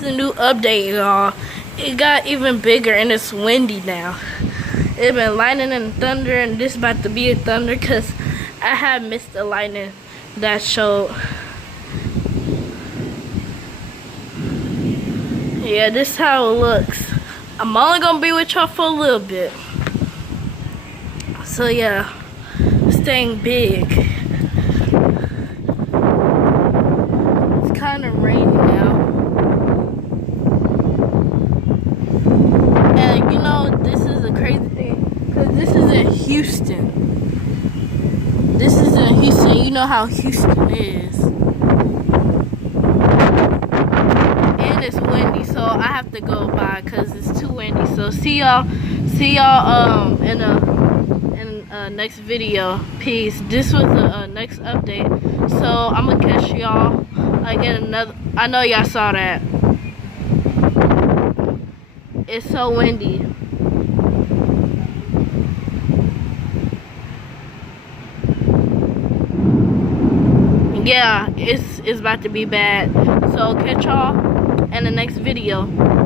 The new update, y'all. It got even bigger and it's windy now. It been lightning and thunder, and this about to be a thunder because I had missed the lightning that showed. Yeah, this is how it looks. I'm only gonna be with y'all for a little bit. So yeah, staying big. It's kind of raining now. And you know, this is a crazy thing, because this is in Houston. This is in Houston. You know how Houston is. And it's windy, so I have to go by because it's too windy. So see y'all in a next video. Peace. This was the next update. So I'm gonna catch y'all again another. I know y'all saw that. It's so windy. Yeah, it's about to be bad. So catch y'all in the next video.